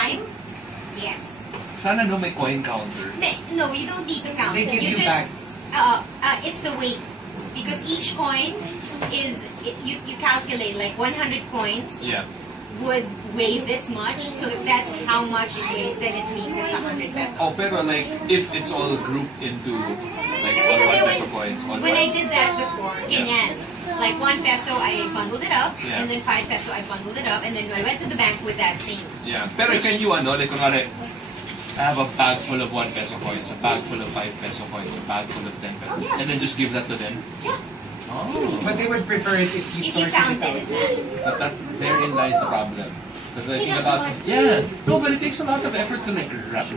time? Yes. Sana no may coin counter. No, you don't need to count. They give you just, bags. It's the weight. Because each coin is, you calculate like 100 coins would weigh this much. So if that's how much it weighs, then it means it's 100 pesos. Oh, pero like, if it's all grouped into like all 1 peso coins. When I did that before, ganyan. Like 1 peso, I bundled it up, and then 5 peso, I bundled it up, and then I went to the bank with that same. Yeah. Pero can you, like, kunwari, I have a bag full of 1 peso coins, a bag full of 5 peso coins, a bag full of 10 peso, and then just give that to them? Yeah. Oh. But they would prefer it if you sorted it out. But therein lies the problem. Because I think but it takes a lot of effort to like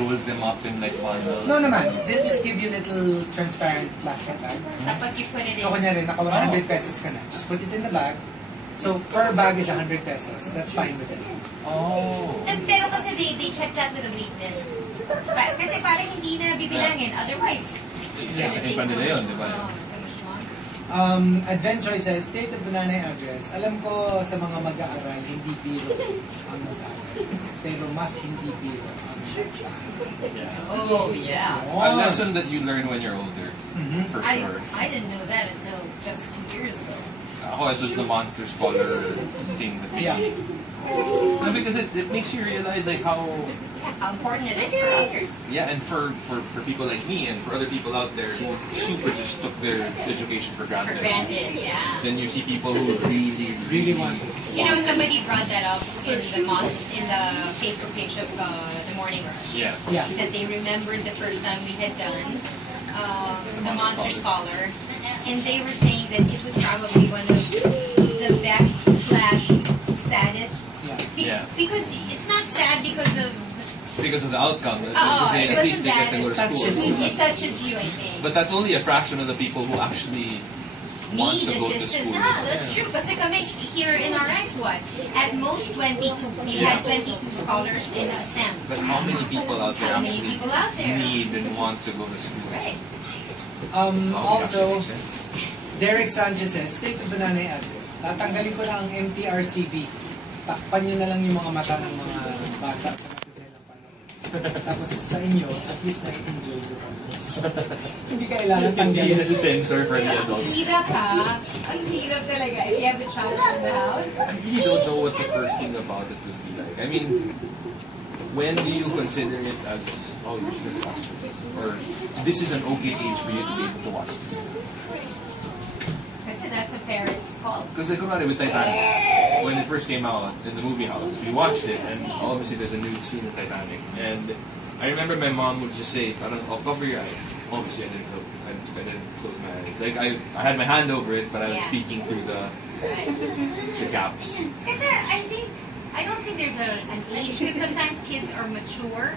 roll them up in like bundles. No naman, they'll just give you little transparent plastic bag. Tapos you put it in. So kunyari, naka 100 pesos ka na. Just put it in the bag. So per bag is 100 pesos. That's fine with it. Oh. Pero kasi they check that with a weight din. Kasi parang hindi na bibilangin. Otherwise, Isasakin pa nila yun, di ba? Adventure says, state of the nanay address. Alam ko sa mga mag-aaral, hindi biro ang mag-aaral. Pero mas hindi biro ang mag-aaral. Oh, yeah. A lesson that you learn when you're older, for sure. I didn't know that until just 2 years ago. Ako, it was the Monster Scholar thing that we did. No, because it makes you realize like how important it is for others. Yeah, and for people like me and for other people out there who super just took their education for granted. For granted, yeah. Then you see people who really want it. You know, somebody brought that up in the Facebook page of the Morning Rush. Yeah. That they remembered the first time we had done the Monster Scholar, and they were saying that it was probably one of the best / saddest. Yeah. Because it's not sad because of the outcome. At least they get to go to school. It touches you, I think. But that's only a fraction of the people who actually want to go to assistance. school. That's true. Kasi kami here in our ranks, what? At most 22. We had 22 scholars in SEM. But how many people out there need and want to go to school? Right. Also, Derek Sanchez says, state of the nanay address. Tatanggalin ko na ang MTRCB. Takpan nyo na lang yung mga mata ng mga bata sa kasiselang panahon. Tapos sa inyo, at least na-enjoy ko. Hindi kailangan tanggalin. Hindi sensor for the adults. Hirap ha. Ang hirap talaga if you have a child in the house. I really don't know what the first thing about it would be like. I mean, when do you consider it as, oh, you should watch it? Or this is an okay age for you to be able to watch this? Kasi that's a parent's call. Because like, with Titanic, when it first came out in the movie house, we watched it, and obviously there's a nude scene in Titanic. And I remember my mom would just say, parang, oh, cover your eyes. Obviously, I didn't look. I didn't close my eyes. Like, I had my hand over it, but I was speaking through the gaps. Kasi I don't think there's an age, because sometimes kids are mature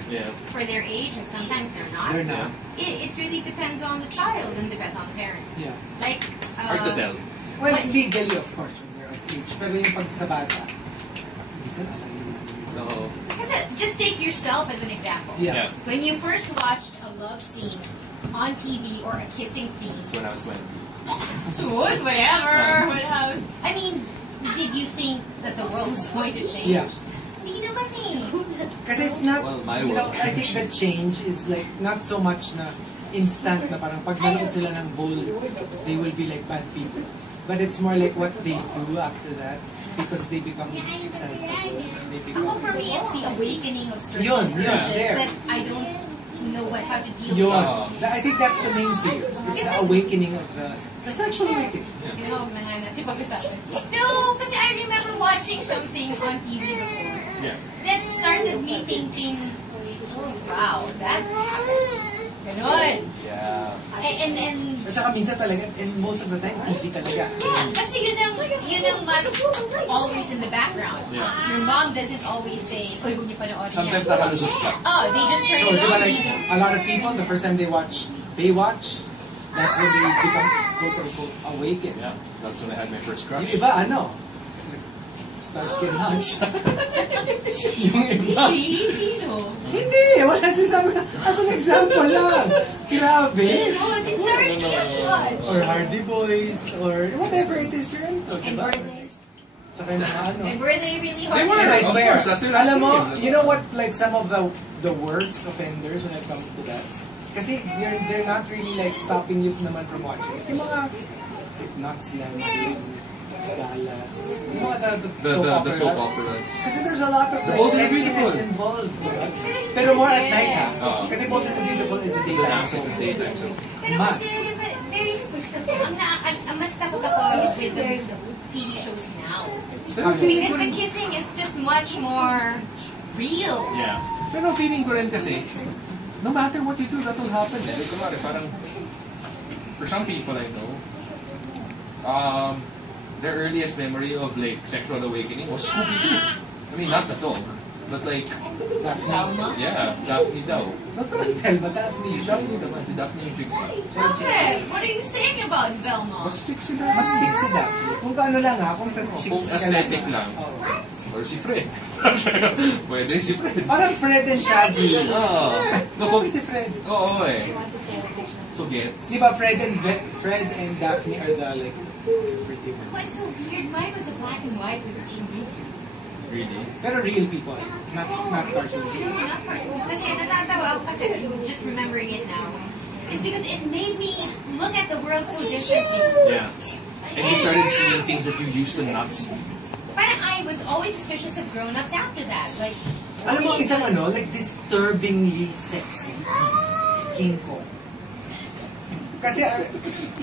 for their age, and sometimes they're not. They're not. It really depends on the child and depends on the parent. Yeah. Like, hard to tell. Well, legally, of course, when they're of age. Pero yung pag sa bata, hindi sila alam yun. No. Kasi just take yourself as an example. Yeah. When you first watched a love scene on TV or a kissing scene. That's when I was 20. Whatever. I mean, did you think that the world was going to change? Yeah. Hindi naman eh. Kasi it's not, Well, my you know, world. I think the change is like not so much na instant na parang pag nanood sila ng Bold, they will be like bad people. But it's more like what they do after that because they become excited. For me, it's the awakening of certain Yun, urges there. that I don't know how to deal Yun. with. I think that's the main thing. It's the awakening of the sexual awakening. You know, no, kasi I remember watching something on TV before that started me thinking, oh wow, that happens. Ganon. Yeah. And Saka minsan talaga, and most of the time, TV talaga. yeah, kasi yun ang mas always in the background. Yeah. Your mom doesn't always say, oy, huwag niyo panoorin yan. Sometimes nakalusot ka. Oh, they just turn So, it di ba on. like, a lot of people, the first time they watch Baywatch, that's when they become quote-unquote awakened. Yeah, that's when I had my first crush. Yung iba, ano? Starsky and Hutch. Yung iba. Sino? Hindi! Wala sinasabi na. As an example lang. Grabe. Oh, si Starsky and Hutch. Or Hardy Boys, or whatever it is you're into. And Diba? Berlin. Sa kaya mga ano. And were they really They hard? were, I of swear. course, that's their last Alam mo, game. you know what, like some of the worst offenders when it comes to that? Kasi they're not really like stopping you naman from watching. Yung mga nuts yan, Dallas, yung mga The soap operas. Kasi there's a lot of like Bold and sexiness Beautiful. involved. Pero more at night ha. Oo. Kasi Bold and Beautiful is a So daytime now, it's a daytime show. Pero Mas. kasi, very, ang mas takot ako with the TV shows now. Because the kissing is just much more real. Yeah. Pero feeling ko rin kasi, no matter what you do, that will happen. Eh. Like, kumari, parang, for some people I know, their earliest memory of like sexual awakening was Scooby-Doo. I mean, not the dog, but like, Velma? yeah, Daphne daw. Not naman Velma, Daphne. Si Daphne naman, si Daphne yung Trixie. Okay, what are you saying about Velma? Mas Trixie Mas Daphne. chic si Daphne. Kung kaano lang ha, kung sa chic Kung ka aesthetic lang. Oo. Or si Fred. Pwede si Fred. Parang Fred and Shaggy. Oo. No, Kung kung, si Fred. oo eh. So gets. Di ba Fred and Daphne are the like pretty ones. What's so weird? Mine was a black and white version. Really? Pero real people, not cartoons. Not cartoons. Kasi natatawa ako kasi just remembering it now. It's because it made me look at the world so differently. Yeah. And you started seeing things that you used to not see. Parang I was always suspicious of grown-ups after that. Like, Alam mo, isang ano, like disturbingly sexy. King Kong. Kasi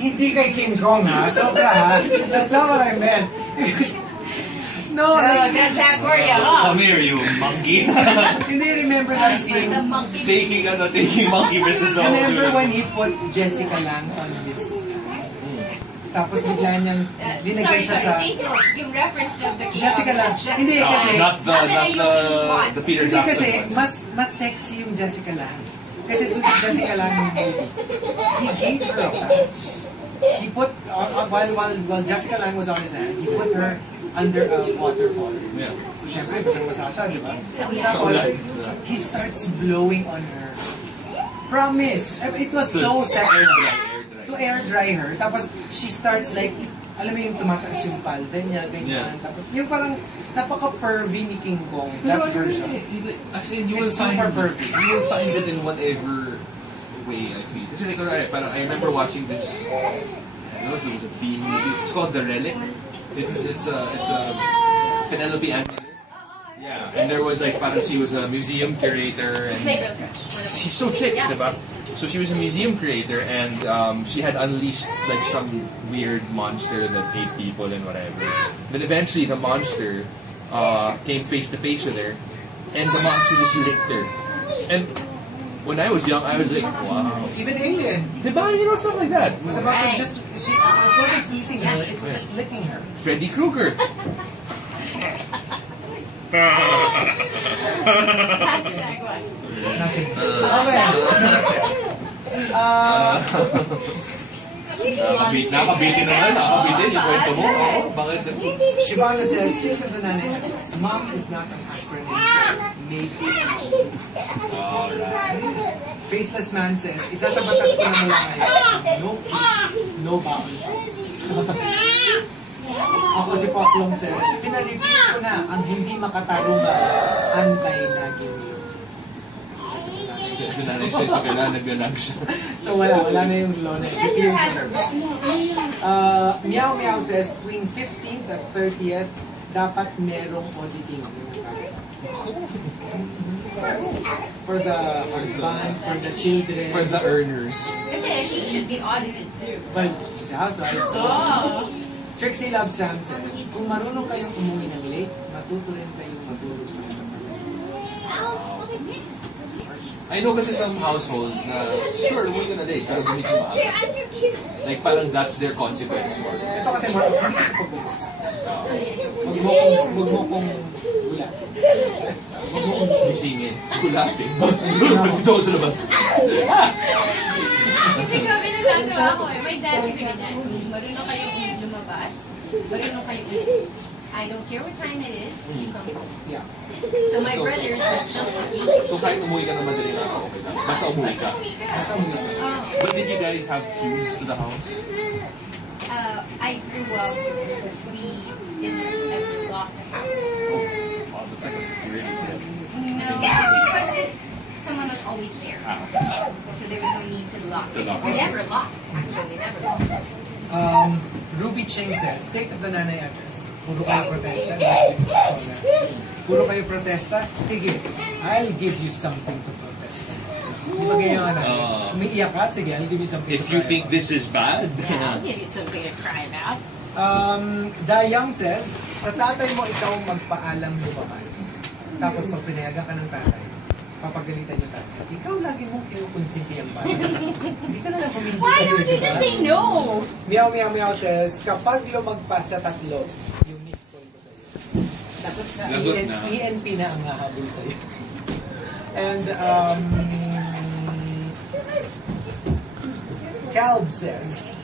hindi kay King Kong ha, sobra ha. That's not what I meant. No, like, just that for you, huh? Come here, you monkey. hindi remember that There's scene. a monkey. taking monkey versus the Remember when he put Jessica Lange on his... Tapos bigla niyang linagay siya sa... Take note, yung reference of the King Jessica of Lange. Jessica. Hindi, No, kasi... not the Peter Hindi Jackson kasi, one. mas sexy yung Jessica Lange. Kasi doon si Jessica Lange yung movie. He gave her a pass. He put, while Jessica Lange was on his hand, he put her under a waterfall. Yeah. So syempre, basang-basa siya, di ba? Sa ulan. Tapos, he starts blowing on her. Promise! It was so sexy. To air dry her. Tapos, she starts like, alam mo yung tumataas yung palda niya, ganyan. Yeah. Tapos, yung parang napaka-pervy ni King Kong. Pero That ano version. eh, as in, you will It's find super pervy. you will find it in whatever way I feel. Kasi like, alright, parang I remember watching this, I don't know if it was a B movie. It's called The Relic. It's a Penelope Ann. Yeah, and there was like, parang she was a museum curator and May real crush. she's so chick, diba? So she was a museum creator and she had unleashed like some weird monster that ate people and whatever. But eventually the monster came face to face with her and the monster just licked her. And when I was young, I was like, wow. Even Alien. Diba? You know, stuff like that. It was about to just, it wasn't eating her, it was just licking her. Freddy Krueger. Hashtag what? Nothing. Okay. Nakabitin naman, nakabitin yung kwento mo. Oo, bakit? Shivana says, think of the nanay actress. Mom is not an acronym. Make it. Alright. Faceless man says, isa sa batas ko na mula ngayon, no kids, no bawal. Ako si Poklong says, pinarepeat ko na ang hindi makatarungan, anti-nagging you. Nanay siya, so kailangan naglanag siya. So wala na yung law na yun. Meow Meow says, tuwing 15th at 30th, dapat merong auditing. For the husband, for the children. For the earners. Kasi she should be audited too. But she's outside. Oh. Trixie Love Sam says, kung marunong kayong umuwi ng late, matuto rin kayong matulog sa I know kasi some household na, sure, umuwi ka na late, pero gumising maaga. Like, parang that's their consequence for it. Ito kasi more of pagbubuksa. Huwag mo kong gula. Huwag mo kong Gisingin. Kulating. Ito ako sa labas. Kasi kami nagtatawa ko eh. May dad kasi ganyan. Kung marunong kayong lumabas, marunong kayong I don't care what time it is, you come home. Yeah. So my brother is like, jump the gate. So kahit umuwi ka na madaling araw, okay lang. Basta umuwi ka. Basta umuwi ka. Oh. But did you guys have keys to the house? I grew up, we didn't ever lock the house. Oh, that's like a security threat. No, because someone was always there. So there was no need to lock it. We never locked. Actually, we never locked. Ruby Cheng says, state of the nanay address. Puro kayo protesta. Puro kayo protesta? Sige, I'll give you something to protest. Di ba ganyan na? Umiiyak ka? Sige, I'll give you something If to you cry think about. this is bad, Yeah, I'll give you something to cry about. Dayang says, sa tatay mo ikaw magpaalam lumabas. Tapos pag pinayagan ka ng tatay, papagalitan yung tatay. Ikaw lagi mong kinukonsinti ang bata. Hindi ka na lang pumindi. Why don't you just say no? Meow Meow Meow says, kapag lumagpas sa tatlo, yung miss call ko sa'yo. Lagot na. PNP na ang hahabol sa'yo. And, Calb says,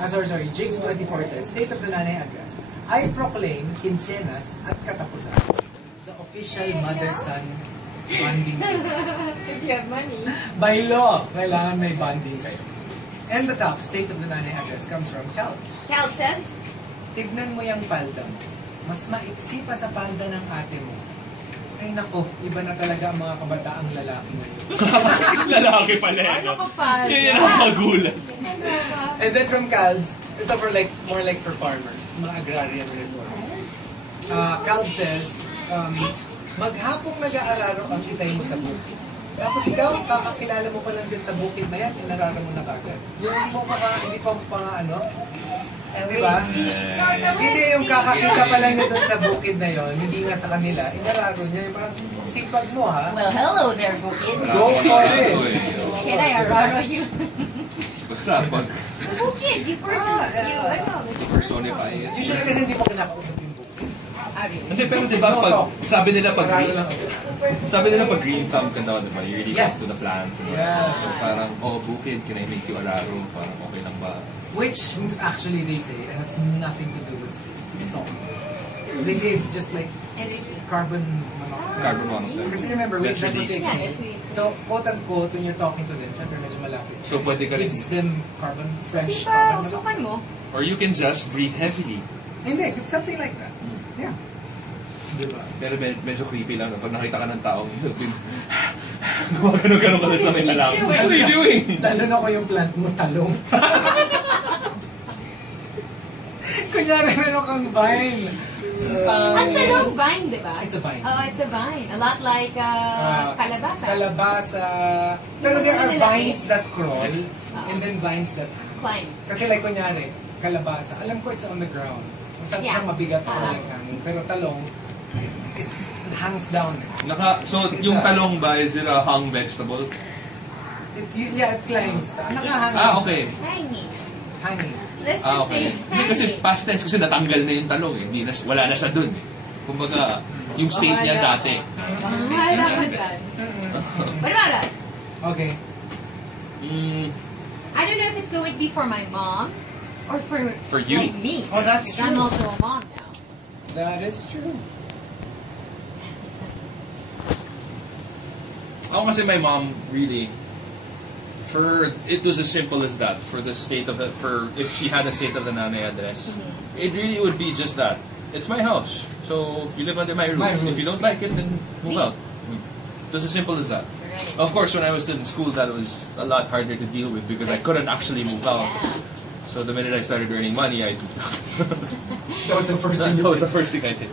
sorry, Jigs24 says, state of the nanay address. I proclaim quincenas at katapusan. The official mother-son bonding day. Because you have money. By law, kailangan may bonding kayo. And the top state of the nanay address comes from Calb. Calb says, Tignan mo yung palda mo. Mas maiksi pa sa palda ng ate mo. Ay nako, iba na talaga ang mga kabataang lalaki ngayon. lalaki pala yan. ano ka pa? Yan ang magulat. And then from Calbs, ito for like, more like for farmers, mga agrarian reform. Calb says, maghapong nag-aalaro ang isay mo sa bukid. Tapos ikaw, kakakilala mo pa lang din sa bukid na yan, inararo mo na kagad. Yung hindi pa ano, di ba? Hindi yung kakakita pa lang niya doon sa bukid na yon, hindi nga sa kanila, inararo niya, yung parang sipag mo ha. Well, hello there, Bukid. Go for it! Can I araro you? Basta pag Bukid, you personify it. Usually kasi hindi mo kinakausap yung bukid. Hindi, pero diba, pag, sabi nila pag green, green thumb ka daw, diba? You really Yes. talk to the plants. And Yes. So parang, bukid, can I make you alaro? Parang okay lang ba? Which actually they say it has nothing to do with talking. They say it's just like Energy. carbon monoxide. Carbon monoxide. Kasi remember, wait, that's what they Yeah, say. that's what it is. So, quote unquote, when you're talking to them, syempre medyo malapit. So pwede ka rin, Gives them carbon, fresh Diba, carbon usukan monoxide. mo. or you can just breathe heavily. Hindi, it's something like that. Yeah. Diba? Pero medyo creepy lang. Pag nakita ka ng taong gumagano-gano ka sa may alam. What are you doing? Lalo na ko yung plant mo, talong. Kunyari, meron kang vine. Ang talong vine, di ba? It's a vine. Oh, it's a vine. A lot like kalabasa. Kalabasa. Pero there are vines that crawl and then vines that Climb. kasi like kunyari, kalabasa, alam ko it's on the ground. Masarap siya mabigat ako yung hangin. Pero talong, it hangs down. So yung talong ba, is it a hung vegetable? It climbs. Nakahangin. Okay. Hanging. Hanging. Let's just Okay. say Hindi kasi past tense kasi natanggal na yung talong eh. Hindi na, wala na siya dun eh. Kumbaga, yung state niya dati. Bahala ka dyan. What about us? Okay. I don't know if it's going to be for my mom or For you. like me. Oh, that's Because I'm true. also a mom now. That is true. Ako kasi my mom really, it was as simple as that. For the state of if she had a state of the nanay address, it really would be just that. It's my house, so you live under my rules. If you don't like it, then move out. It was as simple as that. Right. Of course, when I was still in school, that was a lot harder to deal with because I couldn't actually move out. Yeah. So the minute I started earning money, I moved out. That was the first thing That you was the did. first thing I did.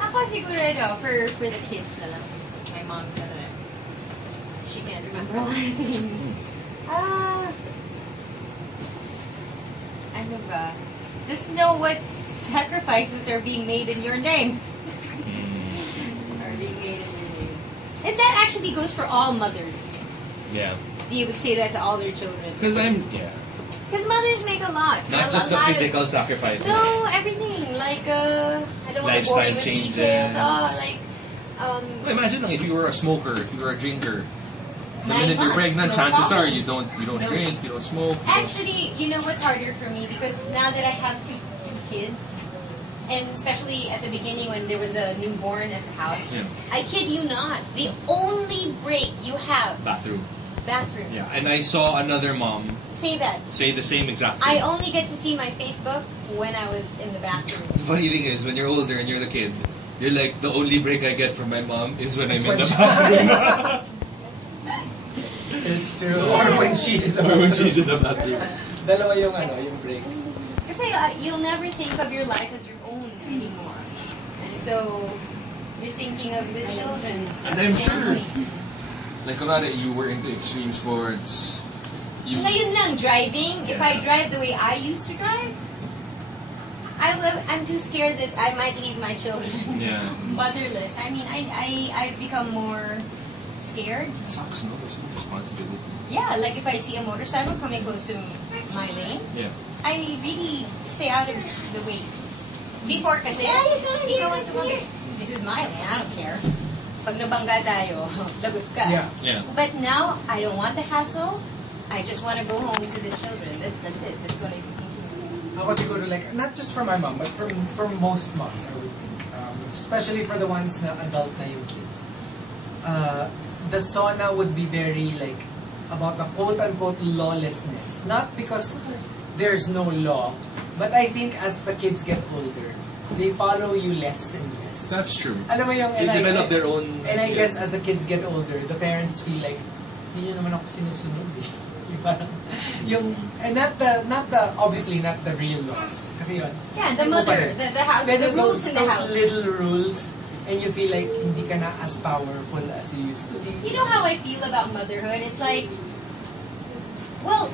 Ako siguro for the kids na lang. My mom's she can't remember a lot of things. Ano ba? Just know what sacrifices are being made in your name. Are being made in your name. And that actually goes for all mothers. Yeah. They would say that to all their children. Because Because mothers make a lot. not just the physical sacrifice. No, everything. Like, I don't want to bore Lifestyle you with changes. details. Well, imagine if you were a smoker, if you were a drinker. The 9 minute you're months, pregnant, no chances are problem. you don't No. drink, you don't smoke. Actually, you know what's harder for me? Because now that I have two kids, and especially at the beginning when there was a newborn at the house, Yeah. I kid you not, the only break you have Bathroom. bathroom. Yeah, and I saw another mom Say that. say the same exact I thing. only get to see my Facebook when I was in the bathroom. The funny thing is, when you're older and you're the kid, you're like, the only break I get from my mom is when I'm in the bathroom. It's true. Or when she's in the Or when she's in the bathroom. Dalawa yung yung break. Kasi you'll never think of your life as your own anymore. And so, you're thinking of the children. And I'm sure, like, kunwari, you were into extreme sports. You, Ngayon lang, driving. If I drive the way I used to drive, I'm too scared that I might leave my children yeah. motherless. I mean, I've become more scared. It sucks, no? There's no responsibility. Yeah, like if I see a motorcycle coming close to my lane, Yeah. I really stay out of the way. Before kasi, ikaw ang tumawid. This is my lane, I don't care. Pag nabangga tayo, lagot ka. Yeah. Yeah. But now, I don't want the hassle. I just want to go home to the children. That's it. That's what I'm thinking. Ako siguro like, not just for my mom, but for most moms, I would think. Especially for the ones na adult na yung kids. The sauna would be very like, about the quote-unquote lawlessness. Not because there's no law, but I think as the kids get older, they follow you less and less. That's true. Alam mo yung, They develop their own... And I guess as the kids get older, the parents feel like, hindi nyo naman ako sinusunod eh. Yung parang, and not the, obviously not the real laws. Kasi yun. Yeah, the mother, the house, Pero the rules in the those house. little rules, and you feel like hindi ka na as powerful as you used to be. You know how I feel about motherhood? It's like, well,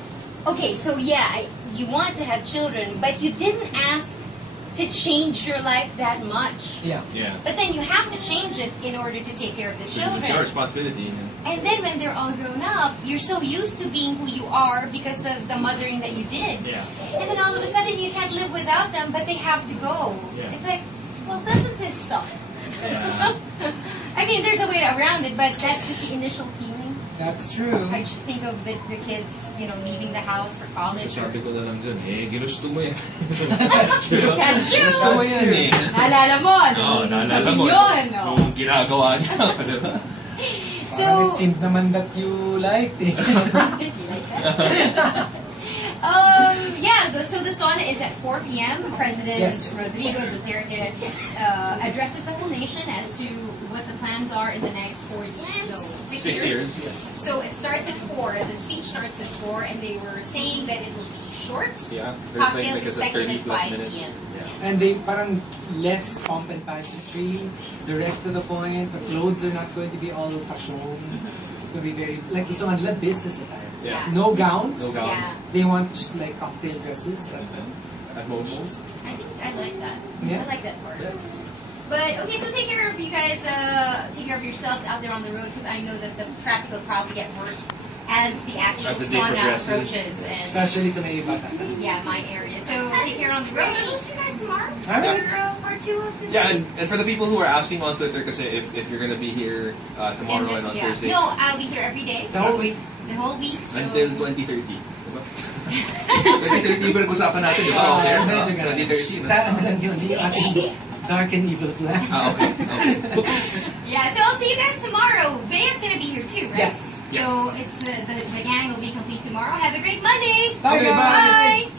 okay, so yeah, you want to have children, but you didn't ask to change your life that much. Yeah. Yeah. But then you have to change it in order to take care of the children. It's your responsibility. And then when they're all grown up, you're so used to being who you are because of the mothering that you did. Yeah. And then all of a sudden you can't live without them, but they have to go. Yeah. It's like, well, doesn't this suck? Yeah. I mean, there's a way around it, but that's just the initial feeling. That's true. I should think of the kids, leaving the house for college. Or... Sabi ko na lang dyan, ginusto mo yan. That's true. Ginusto mo yan eh. Naalala mo, Oo, naalala mo. Yun, no? Nung ginagawa niya, di ba? Parang So, it seemed naman that you liked it. so the sauna is at 4 p.m. President Yes. Rodrigo Duterte addresses the whole nation as to what the plans are in the next 4 years. No, 6 years. Yes. So it starts at 4. The speech starts at 4, and they were saying that it will be short. Yeah. There's Cocktails like a expected 30 at plus 5 minutes. p.m. Yeah. And they parang less pomp and pageantry, direct to the point. The clothes are not going to be all fashion. It's going to be very, like gusto nga nila business attire. Yeah. No gowns. No gowns. Yeah, They want just like cocktail dresses. At most. I think I like that. Yeah. I like that part. Yeah. But okay, so take care of you guys. Take care of yourselves out there on the road, because I know that the traffic will probably get worse as the actual As the day sauna progresses. approaches. And Especially sa may batasan. yeah, my area. So take care on the road. We'll see you guys tomorrow Alright. for part 2 of this. Yeah, and for the people who are asking on Twitter, kasi if you're gonna be here tomorrow and on Thursday, No, I'll be here every day. The whole week. The whole week. So until 2030. Diba? 2030 ba nag-usapan natin, di ba? Oh, Okay. medyo ganun. 2030. Ano lang yun, yung ating dark and evil plan. Okay. yeah, so I'll see you guys tomorrow. Bea's gonna be here too, right? Yes. So it's the gang will be complete tomorrow. Have a great Monday. Bye, Okay, guys! Bye.